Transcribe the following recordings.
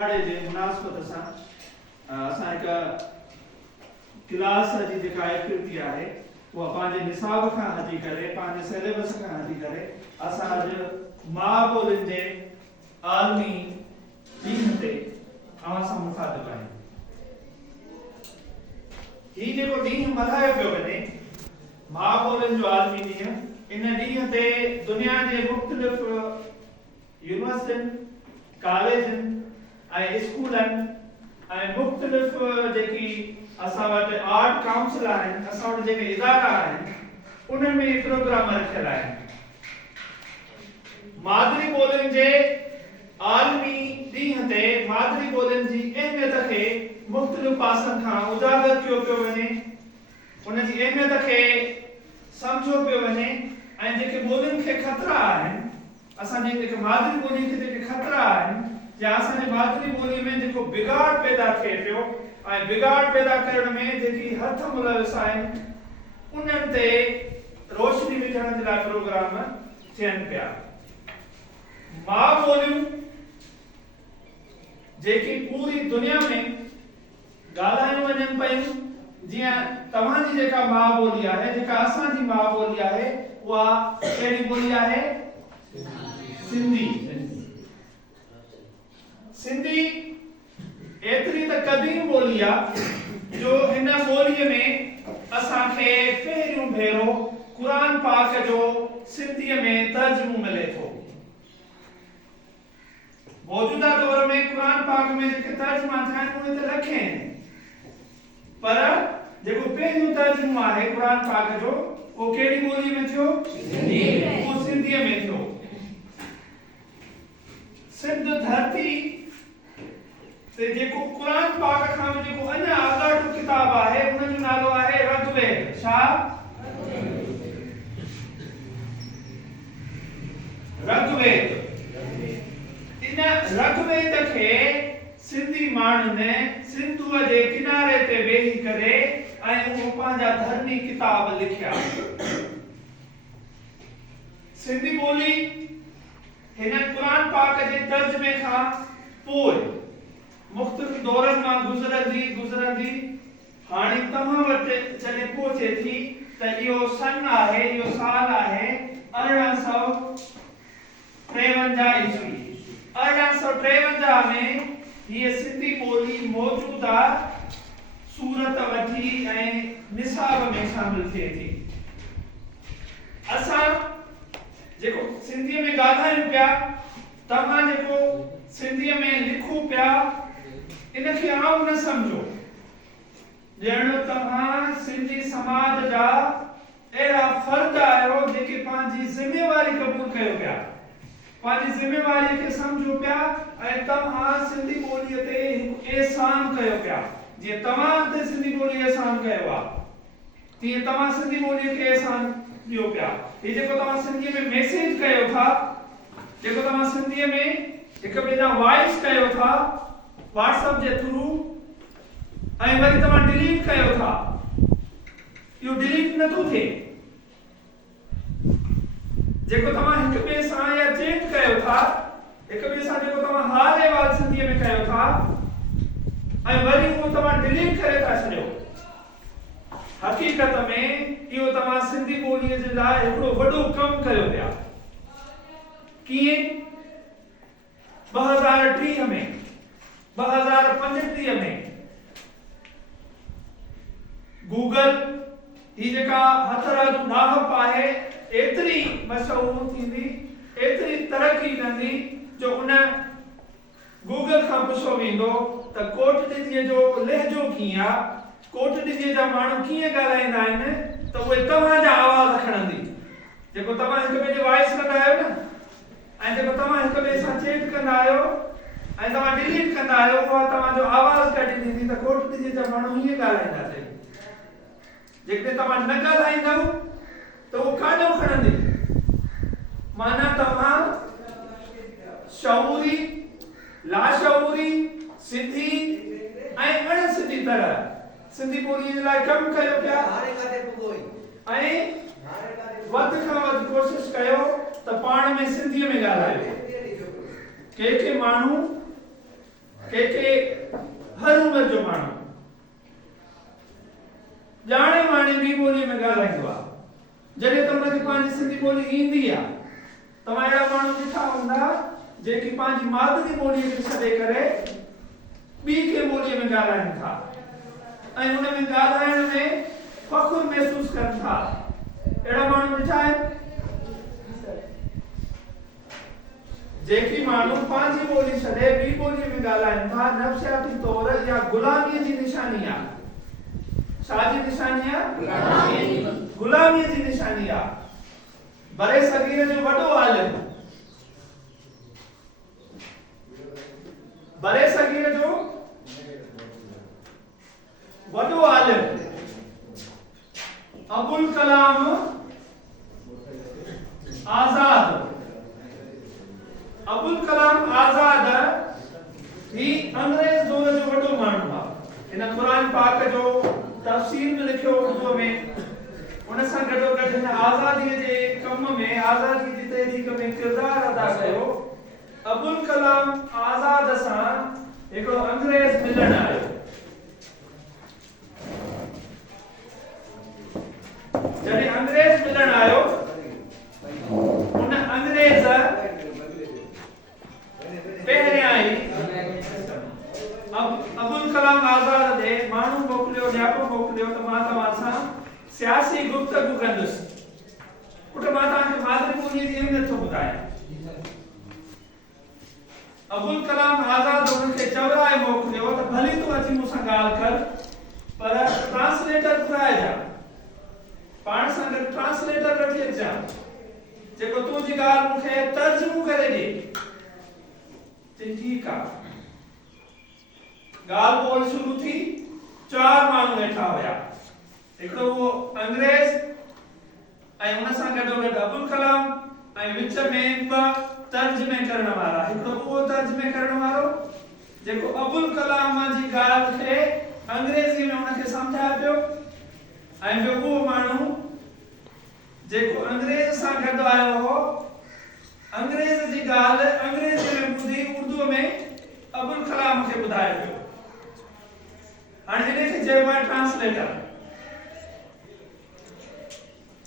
जे मुनासिबत सां असां हिकु क्लास जी जेका एक्टिविटी आहे उहा पंहिंजे निसाब खां हटी करे पंहिंजे सिलेबस खां हटी करे असां अॼु माउ ॿोलियुनि जे आलमी ॾींहं ते अवां सां मुखातिब आहियूं। हीउ जेको ॾींहुं मल्हायो पियो वञे माउ ॿोलियुनि जो आलमी ॾींहुं, इन ॾींहं ते दुनिया जे मुख़्तलिफ़ यूनिवर्सिटियुनि, कॉलेजनि ऐं स्कूलनि ऐं मुख़्तलिफ़ जेकी असां वटि आर्ट काउंसिल आहिनि, असां वटि जेके इदारा आहिनि, उन्हनि में प्रोग्राम रखियल आहिनि। मादरी ॿोलियुनि जे आलमी ॾींहं ते मादरी ॿोलियुनि जी अहमियत खे मुख़्तलिफ़ पासनि खां उजागर कयो पियो वञे, उन जी अहमियत खे सम्झो पियो वञे ऐं जेके ॿोलियुनि खे ख़तरा आहिनि, असांजे जेके मादरी ॿोलियुनि खे जेके ख़तरा आहिनि, या असांजे मादरी ॿोलीअ में जेको बिगाड़ पैदा थिए पियो ऐं बिगाड़ पैदा करण में जेकी हथ मुलविस आहिनि, उन्हनि ते रोशनी विझण जे लाइ प्रोग्राम थियनि पिया। माउ ॿोलियूं जेकी पूरी दुनिया में ॻाल्हायूं वञनि पयूं, जीअं तव्हांजी जेका माउ ॿोली आहे, जेका असांजी माउ ॿोली आहे, उहा कहिड़ी ॿोली आहे? सिंधी। सिंधी एतिरी त क़दीम ॿोली आहे जो हिन ॿोलीअ में असांखे पहिरियों भेरो क़ुरान पाक जो सिंधीअ में तर्जुमो मिले थो। मौजूदा दौर में क़ुरान पाक में जेके तर्जुमा थिया आहिनि उहे त लखे आहिनि, पर जेको पहिरियों तर्जुमो आहे क़ुरान पाक जो उहो कहिड़ी ॿोलीअ में थियो? उहो सिंधीअ में थियो। सिंध धरती ते जेको क़ुरान पाक खां बि जेको अञा अॻाड़ो किताब आहे, उन जो नालो आहे ऋग्वेद। छा? ऋग्वेद। इन ऋग्वेद खे सिंधी माण्हुनि सिंधुअ जे किनारे ते वेही करे ऐं उहो पंहिंजा धर्मी किताब लिखिया। सिंधी ॿोली हिन क़ुरान पाक जे तर्जुमे खां पोइ मुख़्तलिफ़ दौरनि मां गुज़रंदी हाणे तव्हां वटि जॾहिं पहुचे थी त इहो सन आहे, इहो साल आहे 1853 ईस्वी। 1853 में हीअ सिंधी ॿोली मौजूदा सूरत वठी ऐं निसाब में शामिल थिए थी। असां जेको सिंधीअ में ॻाल्हायूं पिया, तव्हां जेको सिंधीअ में लिखो पिया, इनखे आम न सम्झो ॼण तव्हां सिंधी समाज जा अहिड़ा फ़र्द आहियो जेके पंहिंजी ज़िमेवारी क़बूल कयो पिया, पंहिंजी ज़िमेवारीअ खे सम्झो पिया ऐं तव्हां सिंधी ॿोलीअ ते हिकु एहसान कयो पिया। जीअं तव्हां ते सिंधी ॿोली एहसान कयो आहे, तीअं तव्हां सिंधी ॿोलीअ खे एहसान ॾियो पिया। हीउ जेको तव्हां सिंधीअ में मैसेज कयो था, जेको तव्हां सिंधीअ में हिक ॿिए जा वॉइस कयो था व्हाट्सएप जे थ्रू ऐं वरी तव्हां डिलीट कयो था, इहो डिलीट नथो थिए। जेको तव्हां हिक ॿिए सां या चैट कयो था, हिक ॿिए सां जेको तव्हां हाल अहिवाल सिंधीअ में कयो था ऐं वरी उहो तव्हां डिलीट करे था छॾियो, हक़ीक़त में इहो तव्हां सिंधी ॿोलीअ जे लाइ हिकिड़ो वॾो कमु कयो पिया। कीअं? 2030 में 2035 में गूगल ही जेका हथराज नाहप आहे एतिरी मशहूर थींदी, एतिरी तरक़ी कंदी जो उन गूगल खां पुछो वेंदो त कोटड़ीअ जो लहजो कीअं आहे, कोटड़ीअ जा माण्हू कीअं ॻाल्हाईंदा आहिनि, त उहे तव्हांजा आवाज़ खणंदी। जेको तव्हां हिक ॿिए जो वॉइस कंदा आहियो न, ऐं जेको तव्हां हिक ॿिए सां चैट कंदा आहियो ऐं तव्हां डिलीट कंदा आहियो, उहा तव्हांजो आवाज़ कढी ॾींदी त कोटड़ीअ जा माण्हू हीअं ॻाल्हाईंदासीं। जेकॾहिं तव्हां न ॻाल्हाईंदव त उहो काॾो खणंदी? माना तव्हां शऊरी, लाशऊरी, सिधी ऐं अण सिधी तरह सिंधी ॿोलीअ जे लाइ कमु कयो पिया ऐं वधि खां वधि कोशिशि कयो त पाण में सिंधीअ में ॻाल्हायो। के माण्हू के हर उम्र जो माण्हू जाने माने ॿी ॿोली में ॻाल्हाईंदो आहे, जॾहिं त हुनखे पंहिंजी सिंधी ॿोली ईंदी आहे, तव्हां अहिड़ा माण्हू ॾिठा हूंदा जेकी पंहिंजी मादरी ॿोलीअ खे छॾे करे ॿी के ॿोलीअ में ॻाल्हाइनि था ऐं हुन में ॻाल्हाइण में फ़ख़ुर महसूस कनि था। अहिड़ा माण्हू ॾिठा आहिनि? जेकी माण्हू पंहिंजी ॿोली छॾे ॿी ॿोलीअ में ॻाल्हाइनि था, नफ़सियाती तौर या गुलामीअ जी निशानी आहे। छा जी निशानी आहे? गुलामीअ जी निशानी आहे। बरे सगीर जो वॾो आलिम, बरे सगीर जो वॾो आलिम अबुल कलाम आजाद, अबुल कलाम आजाद ही अंग्रेज दौर जो वॾो माण्हू आहे। इन कुरान पाक जो तफ़सीर में लिखियो उर्दू में, उन सां गॾोगॾु हिन आज़ादीअ जे कम में, आज़ादी जी तहरीक में किरदार अदा कयो। अबुल कलाम आजाद सां हिकिड़ो अंग्रेज मिलण आयो। जॾहिं अंग्रेज मिलण आयो, उन अंग्रेज पहिरियां ई अबुल कलाम आजाद दे माण्हू मोकिलियो, न्यापो मोकिलियो त मां तव्हां सां सियासी गुफ्तगू कंदुसि। पुट मां तव्हांखे मादरी ॿोलीअ जी अहमियत थो ॿुधायां। अबुल कलाम आजाद हुनखे चवराए मोकिलियो त भली तूं अची मूंसां ॻाल्हि कर, पर ट्रांसलेटर घुराइजां, पाण सां गॾु ट्रांसलेटर वठी अचां, जेको तुंहिंजी ॻाल्हि मूंखे तर्जुमो करे ॾे। चई ठीकु आहे। ॻाल्हि ॿोल शुरू थी। 4 माण्हू वेठा हुया, हिकिड़ो उहो अंग्रेज ऐं हुन सां गॾोगॾु अबुल कलाम ऐं विच में 2 तर्जुमे करण वारा। हिकिड़ो उहो तर्जुमे करण वारो जेको अबुल कलाम जी ॻाल्हि खे अंग्रेज़ी में हुनखे सम्झाए पियो, ऐं ॿियो उहो माण्हू जेको अंग्रेज सां गॾु आयो हो, अंग्रेज जी ॻाल्हि अंग्रेज़ी में ॿुधी उर्दू में अबुल कलाम खे ॿुधाए पियो। हाणे हिनखे चइबो आहे ट्रांसलेटर।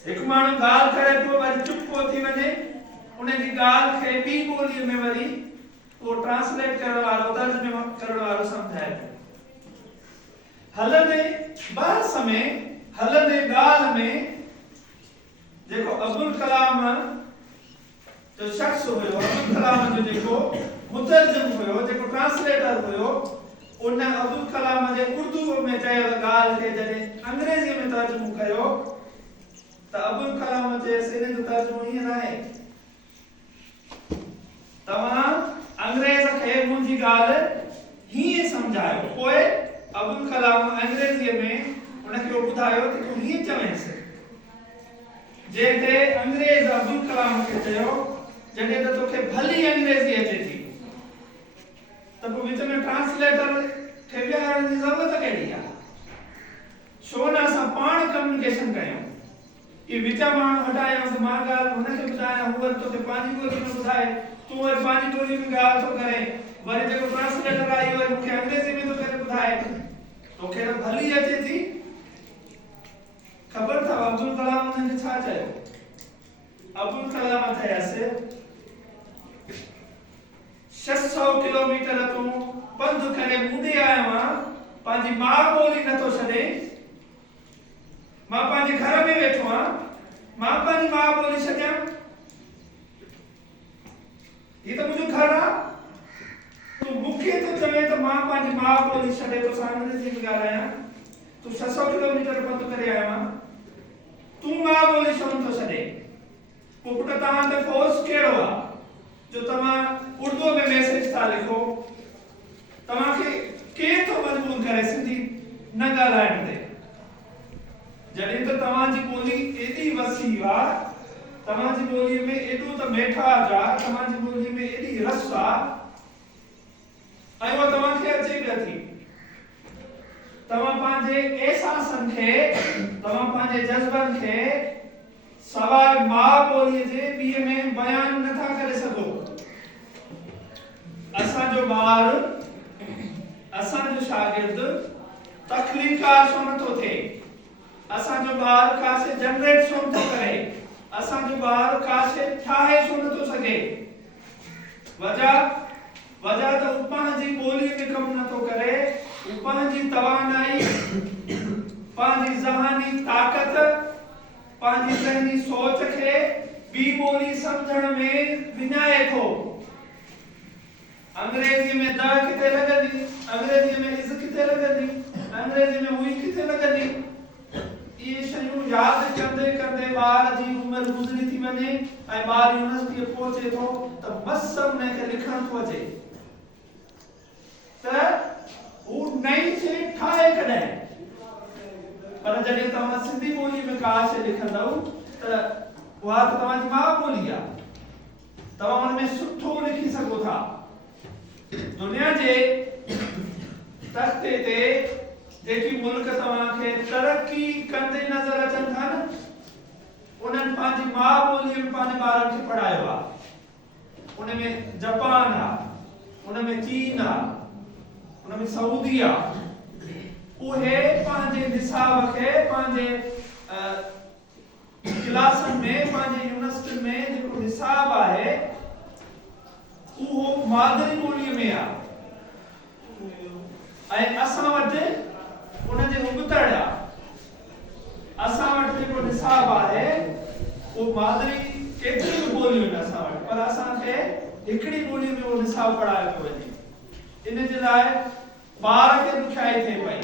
हिकु माण्हू ॻाल्हि करे पियो, वरी चुप पियो थी वञे, उन जी ॻाल्हि खे ॿी ॿोलीअ में वरी उहो ट्रांसलेट करण वारो, तर्जुमो करण वारो सम्झाए पियो। हलंदे बहस में, हलंदे ॻाल्हि में जेको अबुल कलाम जो शख्स हुयो, अबुल कलाम जो जेको मुतर्जिम हुयो, जेको ट्रांसलेटर हुयो, उन अबुल कलाम जे उर्दू में चयल ॻाल्हि खे जॾहिं अंग्रेज़ी में तर्जुमो कयो त अबुल कलाम चयसि इन जो तर्जुमो ईअं न आहे। तव्हां अंग्रेज खे मुंहिंजी ॻाल्हि हीअं सम्झायो। पोइ अबुल कलाम अंग्रेज़ीअ में उनखे ॿुधायो त तूं हीअं चवेंसि। जंहिंते अंग्रेज अबुल कलाम खे चयो, जॾहिं त तोखे भली अंग्रेज़ी अचे थी त पोइ विच में ट्रांसलेटर खे विहारण जी ज़रूरत कहिड़ी आहे? छो न असां पाण कम्युनिकेशन कयूं। ये विचा माण्हू हटायो त मां ॻाल्हि हुनखे ॿुधायां, हू वरी तोखे पंहिंजी ॿोली में ॿुधाए, तूं वरी पंहिंजी ॿोली में ॻाल्हि थो करे, वरी जेको ट्रांसलेटर आई वरी मूंखे अंग्रेज़ी में थो करे ॿुधाए। तोखे त भली अचे थी। ख़बर अथव अबुल कलाम हुनखे छा चयो? अबुल कलाम चयसि 600 किलोमीटर तूं पंधु करे मुंडे आयो आहियां, पंहिंजी मां ॿोली नथो छॾे, मां पंहिंजे घर में वेठो आहियां, मां पंहिंजी मां ॿोली छॾियां? ही त मुंहिंजो घर आहे। तूं मूंखे थो चवे त मां पंहिंजी मां ॿोली छॾे तोसां अंग्रेज़ी में ॻाल्हायां? तूं 600 किलोमीटर पंधु करे आयो आहियां, तूं मां ॿोली छो नथो छॾे? पोइ पुट तव्हां ते फोर्स कहिड़ो आहे जो तव्हां उर्दू में मैसेज था लिखो? तव्हांखे केरु थो मजबूर करे सिंधी न ॻाल्हाइण ते? जॾहिं त तव्हांजी ॿोली एॾी वसी आहे, तव्हांजी ॿोलीअ में एॾो त मिठास आहे, तव्हांजी ॿोलीअ में एॾी रस आहे, ऐं उहा तव्हांखे अचे पिया थी। तव्हां पंहिंजे एहसासनि खे, तव्हां पंहिंजे जज़्बनि खे सवाइ मां ॿोलीअ जे ॿिए में बयान नथा करे सघो। असांजो ॿार शागिर्द तख्लीकार छो नथो थे, असांजो ॿार कासे जनरेट छो नथो करे, असांजो ॿार कासे ठाहे छो नथो सघे? वजह त पंहिंजी ॿोली में कमु नथो करे, पंहिंजी तवानाई, पंहिंजी ज़हानी ताक़त, पंहिंजी ज़हनी सोच खे ॿी ॿोली सम्झण में विञाए थो। अंग्रेजी में द किथे लॻंदी, अंग्रेजी में इज़ किथे लॻंदी, अंग्रेजी में हुई किथे लॻंदी। इहे शयूं यादि कंदे कंदे ॿार जी उमिरि गुज़री थी वञे ऐं ॿार यूनिवर्सिटी पहुचे थो त मस उनखे लिखण थो अचे त हू नई शइ ठाहे कॾहिं। पर जॾहिं तव्हां सिंधी ॿोली में का शइ लिखंदव त उहा त तव्हांजी माउ ॿोली आहे, तव्हां हुन में सुठो लिखी सघो था। दुनिया जे तख़्ते ते जेकी मुल्क तव्हांखे तरक़ी कंदे नज़र अचनि था न, उन्हनि पंहिंजी माउ ॿोलीअ में पंहिंजे ॿारनि खे पढ़ायो आहे। उन में जापान आहे, उन में चीन आहे, उन में सऊदी आहे। उहे पंहिंजे निसाब खे पंहिंजे क्लासनि में, पंहिंजे यूनिवर्सिटी में जेको निसाब आहे उहो मादरी ॿोलीअ में आहे ऐं असां वटि उनजे उबतड़ आहे। असां वटि जेको निसाब आहे उहो मादरी केतिरी बि ॿोलियूं आहिनि असां वटि, पर असांखे हिकिड़ी ॿोली में उहो निसाब पढ़ायो थो वञे। इन जे लाइ ॿार खे ॾुखियाई थिए पई।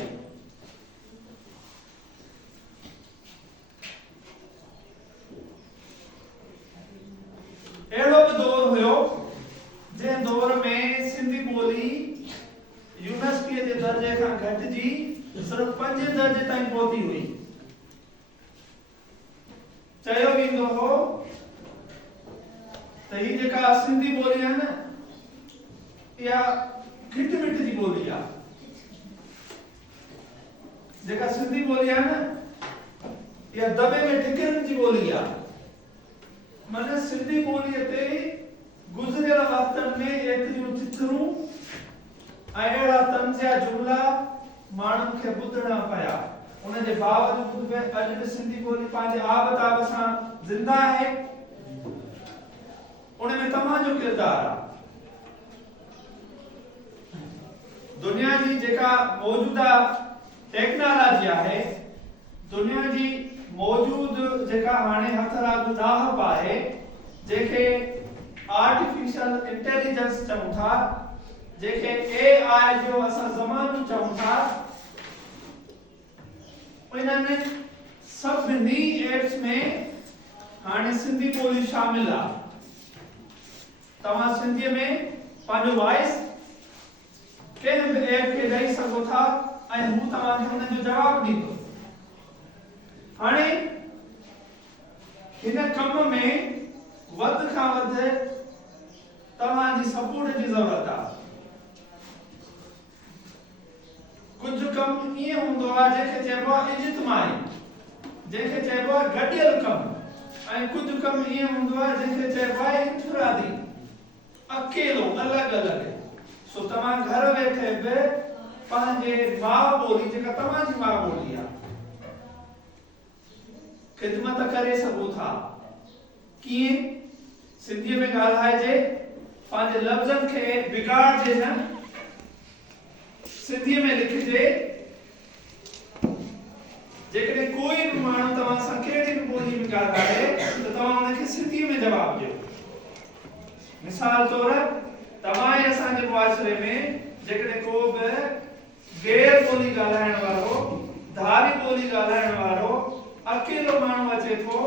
अहिड़ो बि दौर हुयो जंहिं दौर में सिंधी ॿोली यूनिवर्सिटीअ जे दर्जे खां घटिजी सिर्फ़ 5 दर्जे ताईं पहुती हुई। चयो वेंदो हो त ही जेका सिंधी ॿोली आहे न, इहा खिट मिट जी ॿोली आहे। जेका सिंधी ॿोली आहे न, इहा दबे में ठिकरनि जी ॿोली आहे। माना सिंधी ॿोलीअ ते गुज़रियल वक़्तनि में एतिरियूं चिथरूं ऐं अहिड़ा तंज़िया जुमला माण्हुनि खे ॿुधणा पिया। उन जे बावजूद बि अॼु बि सिंधी ॿोली पंहिंजे आबताब सां ज़िंदा आहे। उन में तव्हांजो किरदारु आहे। दुनिया जी जेका मौजूदा टेक्नोलॉजी आहे, दुनिया जी मौजूद जेका हाणे हथरादू दाहब आहे, जेके आर्टिफिशियल इंटेलिजेंस चऊं था, जेके एआई जो असां ज़मानो चऊं था, उन्हनि सभिनी एप्स में हाणे सिंधी ॿोली शामिल आहे। तव्हां सिंधीअ में पंहिंजो वॉइस कंहिं बि ऐप खे ॾेई सघो था ऐं हू तव्हांखे हुन जो जवाबु ॾींदो। हाणे हिन कम में वध खां वध तव्हांजी सपोर्ट जी ज़रूरत आहे। कुछ कम ईअं हूंदो आहे जंहिंखे चइबो आहे इज्तिमाई, जंहिंखे चइबो आहे गॾियल कम, ऐं कुझु कम ईअं हूंदो आहे जंहिंखे चइबो आहे इंफरादी, अकेलो, अलॻि अलॻि। सो तव्हां घर वेठे बि पंहिंजे माउ ॿोली, जेका तव्हांजी माउ ॿोली आहे, ख़िदमत करे सघो था। कीअं? सिंधीअ में ॻाल्हाइजे, पंहिंजे लफ़्ज़नि खे बिगाड़जे न, सिंधीअ में लिखिजे। जेकॾहिं कोई बि माण्हू तव्हां सां कहिड़ी बि ॿोली में ॻाल्हाए त तव्हां हुनखे सिंधीअ में जवाबु ॾियो। मिसाल तौर, तव्हां ऐं असांजे मुआशिरे में जेकॾहिं को बि गैर ॿोली ॻाल्हाइण वारो, धारी ॿोली ॻाल्हाइण वारो अकेलो माण्हू अचे थो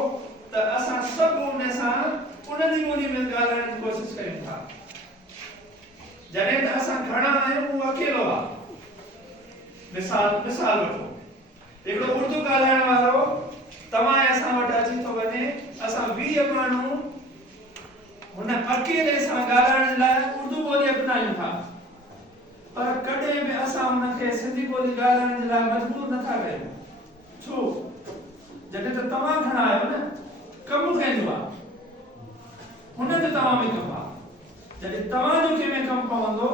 त असां सभु उन सां उन जी ॿोली में ॻाल्हाइण जी कोशिशि कयूं था। जॾहिं त असां घणा आहियूं, उहो अकेलो आहे। मिसाल वठो, हिकिड़ो उर्दू ॻाल्हाइण वारो तव्हां ऐं असां वटि अची थो वञे, असां 20 माण्हू हुन अकेले सां ॻाल्हाइण लाइ उर्दू ॿोली अपनायूं था, पर कॾहिं बि असां हुनखे सिंधी ॿोली ॻाल्हाइण जे लाइ मजबूर नथा कयूं। छो? जॾहिं त तव्हां घणा आहियो न, कमु कंहिंजो आहे, हुन जो तव्हां में कमु आहे। जॾहिं तव्हांजो कंहिंमें कमु पवंदो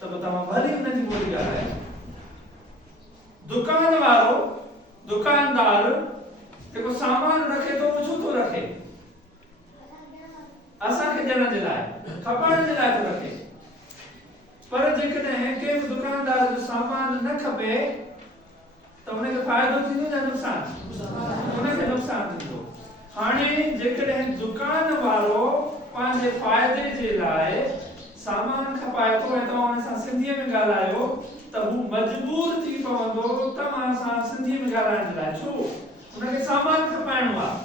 त तव्हां भली हुन जी ॿोली लाए दुकान वारो दुकानदार जेको सामान रखे तो छो तो रखे असा के ॼण जे लाइ खपाइण जे लाइ तो रखे पर जेकॾहिं के दुकानदार जो सामान न खपे तो उनके फायदो थींदो या नुकसान उनके नुकसान थींदो हाणे जेकॾहिं दुकान वारो पंहिंजे फ़ाइदे जे लाइ सामान खपाए थो ऐं तव्हां हुन सां सिंधीअ में ॻाल्हायो त हू मजबूर थी पवंदो तव्हां सां सिंधीअ में ॻाल्हाइण जे लाइ छो उनखे सामान खपाइणो आहे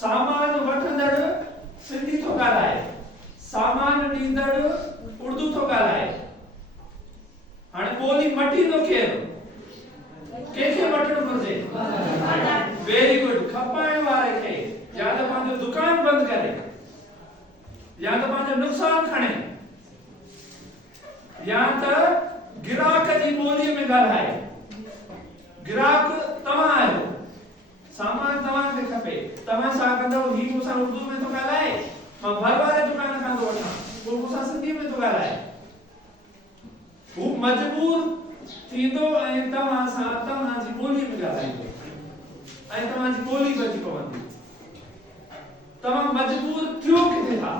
सामान वठंदड़ सिंधी थो ॻाल्हाए सामान ॾींदड़ उर्दू थो ॻाल्हाए हाणे ॿोली मटींदो केरु कंहिंखे वठणु घुरिजे वेरी गुड खपाइण वारे खे या त पंहिंजो दुकान बंदि करे या त पंहिंजो नुक़सान खणे या त गिराक जी ॿोलीअ में ॻाल्हाए गिराक तव्हां आहियो सामान तव्हांखे खपे तव्हां छा कंदव ही मूंसां उर्दू में थो ॻाल्हाए मां भर वारे दुकान खां थो वठां उहो मूंसां सिंधीअ में थो ॻाल्हाए हू मजबूर थींदो ऐं तव्हां सां तव्हांजी ॿोलीअ में ॻाल्हाईंदो ऐं तव्हांजी ॿोली बची पवंदी तव्हां मजबूर थियो किथे था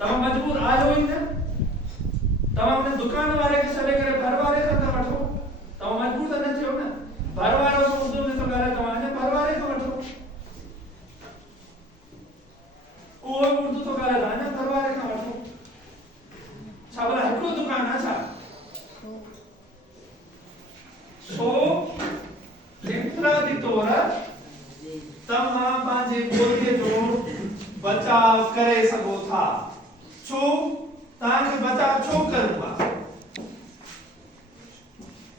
तव्हां मजबूर आहियो ई न तव्हां हुन दुकान वारे खे छॾे करे भर वारे खां था वठो तव्हां मजबूर त न थियो न भर वारो उर्दू में थो ॻाल्हाए तव्हां हिन भर वारे खां वठो उहो उर्दू थो ॻाल्हाए तव्हां हिन भर वारे खां वठो छा भला हिकिड़ो दुकान आहे छा सो इंफरादी तौर तव्हां पंहिंजे ॿोलीअ जो बचाव करे सघो था छो तव्हांखे बचाव छो करिणो आहे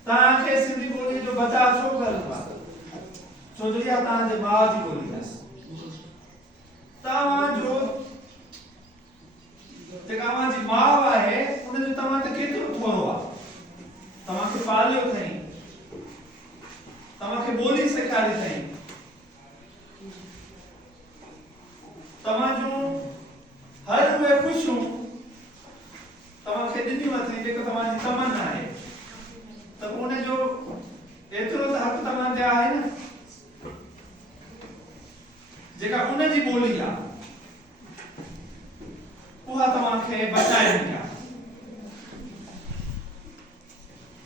तव्हांखे सिंधी ॿोलीअ जो बचाव छो करिणो आहे छो जो इहा तव्हांजे माउ जी ॿोली आहे तव्हांजो जेका तव्हांजी माउ आहे उनजो तव्हां ते केतिरो थोरो आहे तव्हांखे पालियो अथई तव्हांखे ॿोली सेखारी अथई तव्हांजो हर उहे ख़ुशियूं तव्हांखे ॾिनियूं अथई जेको तव्हांजी तमन्ना आहे त उनजो एतिरो त हक़ तव्हां ते आहे न जेका उनजी ॿोली आहे उहा तव्हांखे बचाइणी आहे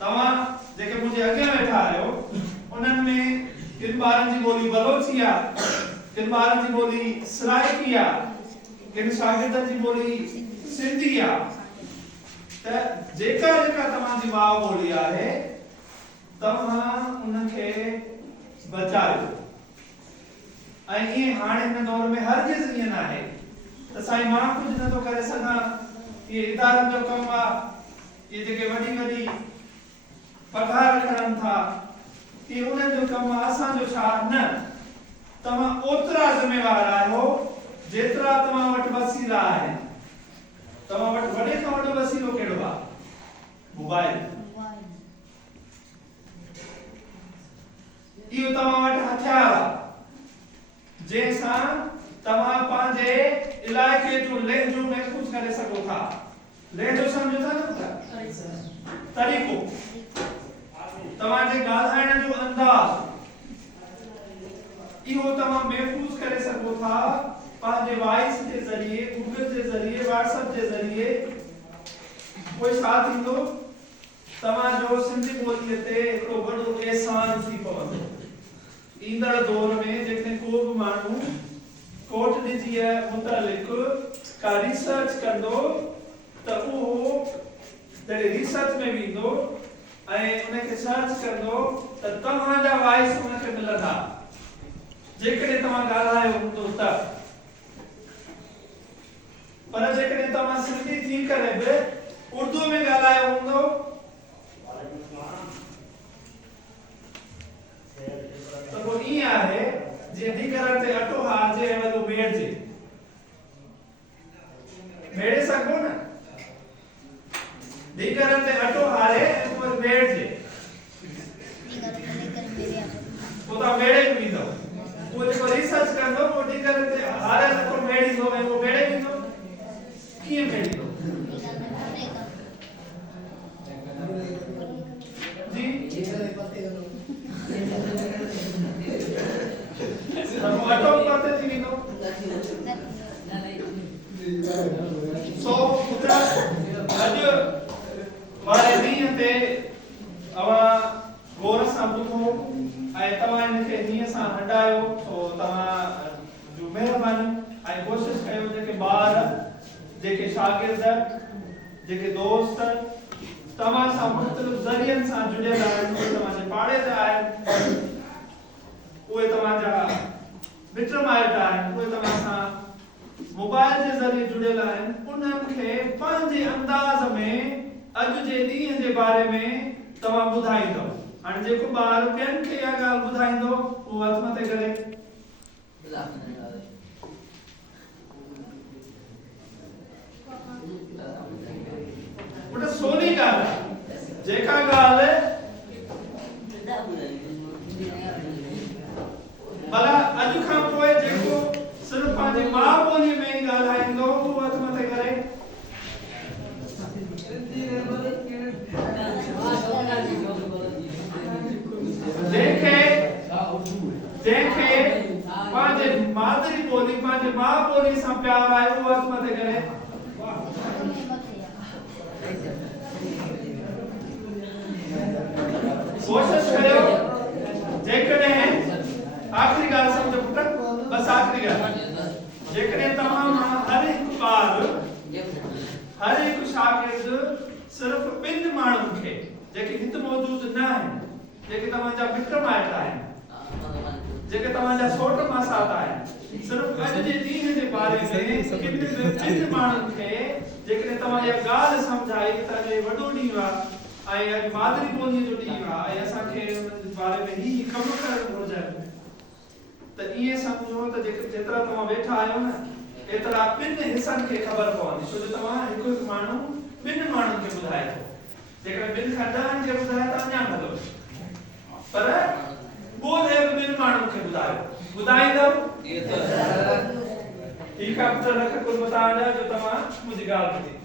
तव्हां जेके मुंहिंजे अॻियां वेठा आहियो उन्हनि में किन ॿारनि जी ॿोली बलोची आहे किन ॿारनि जी ॿोली सराइकी आहे किन शागिर्दनि जी ॿोली सिंधी आहे त जेका जेका तव्हांजी माउ ॿोली आहे तव्हां उनखे बचायो ऐं ईअं हाणे हिन दौर में हरगिज़ ईअं न आहे त साईं मां कुझु नथो करे सघां इहे इदारनि जो कमु आहे इहे जेके वॾी वॾी पघार खणनि था इहे उन्हनि जो कमु आहे असांजो छा न तव्हां ओतिरा ज़िम्मेवार आहियो जेतिरा तव्हां वटि वसीला आहिनि तव्हां वटि वॾे खां वॾो वसीलो कहिड़ो आहे मोबाइल इहो तव्हां वटि हथियार आहे जंहिंसां तव्हां पंहिंजे इलाइक़े जो लहजो महफ़ूज़ करे सघो था लहजो सम्झो था न तरीक़ो तव्हांजे ॻाल्हाइण जो अंदाज़ इहो तव्हां महफ़ूज़ करे सघो था पंहिंजे वॉइस जे ज़रिए गूगल जे ज़रिए व्हाट्सएप जे ज़रिए पोइ छा थींदो तव्हांजो सिंधी ॿोलीअ ते हिकिड़ो वॾो एहसान थी पवंदो ईंदड़ दौर में जेकॾहिं को बि माण्हू कोट जी मुतालिक का रिसर्च कंदो त उहो जॾहिं रिसर्च में वेंदो ऐं उनखे सर्च कंदो त तव्हांजा वॉइस उनखे मिलंदा जेकॾहिं तव्हां ॻाल्हायो हूंदो त पर जेकॾहिं तव्हां सिंधी थी करे बि उर्दू में ॻाल्हायो हूंदो त पोइ ईअं आहे जीअं दीगर ते अटो हारजे ऐं वॻो बेड़जे बेड़े सघो न दीगर ते अटो हारे ऐं पोइ बेड़जे पोइ तव्हां बेड़े में वेंदो उहो जेको रिसर्च कंदो उहो दीगर ते हारे त पोइ बेड़ींदो ऐं पोइ बेड़े वेंदो कीअं बेड़ींदो जी हम अटो पाते थी नो सो पुत्रा अज मारे दी ते अवा गोर सां ॿुधो ऐं तव्हां इनखे हीअं सां हटायो तो तव्हां जो महिरबानी ऐं कोशिशि कयो जेके ॿार जेके शागिर्द जेके दोस्त तव्हां सां मुख़्तलिफ़ ज़रियनि सां जुड़ियल आहिनि उहे तव्हांजे पाड़े जा आहिनि उहे तव्हांजा मिट माइट आहिनि उहे तव्हां सां मोबाइल जे ज़रिए जुड़ियल आहिनि उन्हनि खे पंहिंजे अंदाज़ में अॼु जे ॾींहं जे बारे में तव्हां ॿुधाईंदव हाणे जेको ॿार ॿियनि खे इहा ॻाल्हि ॿुधाईंदो उहो हथ मथे करे उहा सोनी ॻाल्हि आहे जेका ॻाल्हि भला अॼु खां पोइ जेको सिर्फ़ पंहिंजी माउ ॿोलीअ में ई ॻाल्हाईंदो उहो हथ मथे करे जंहिंखे पंहिंजे मादरी ॿोली पंहिंजे माउ ॿोली सां प्यार आहे उहो हथ मथे करे कोशिश कयो जेकॾहिं आखिरी ॻाल्हि सम्झो पुट बस आखिरी ॻाल्हि जेकॾहिं तव्हां हर हिकु ॿार हर हिकु शागिर्द सिर्फ़ ॿिनि माण्हुनि खे जेके हिते मौजूद न आहिनि जेके तव्हांजा मिट माइट आहिनि जेके तव्हांजा सोट मासात आहिनि सिर्फ़ अॼु जे ॾींहं जे बारे में ॿिनि माण्हुनि खे जेकॾहिं तव्हां इहा ॻाल्हि सम्झाई त अॼु वॾो ॾींहुं आहे ऐं अॼु मादरी ॿोलीअ जो ॾींहुं आहे ऐं असांखे उन्हनि जे बारे में ही कमु करणु घुरिजे त ईअं सम्झो त जेतिरा तव्हां वेठा आहियो न एतिरा ॿिनि हिसनि खे ख़बर पवंदी छो जो तव्हां हिकु हिकु माण्हू ॿिनि माण्हुनि खे ॿुधाए थो जेकॾहिं ॿिनि खां ॾहनि खे ॿुधाए त अञा भलो पर ॿोधे बि ॿिनि माण्हुनि खे ॿुधायो ॿुधाईंदव ठीकु आहे पुट रख कुल तव्हांजा जो तव्हां मुंहिंजी ॻाल्हि ॿुधी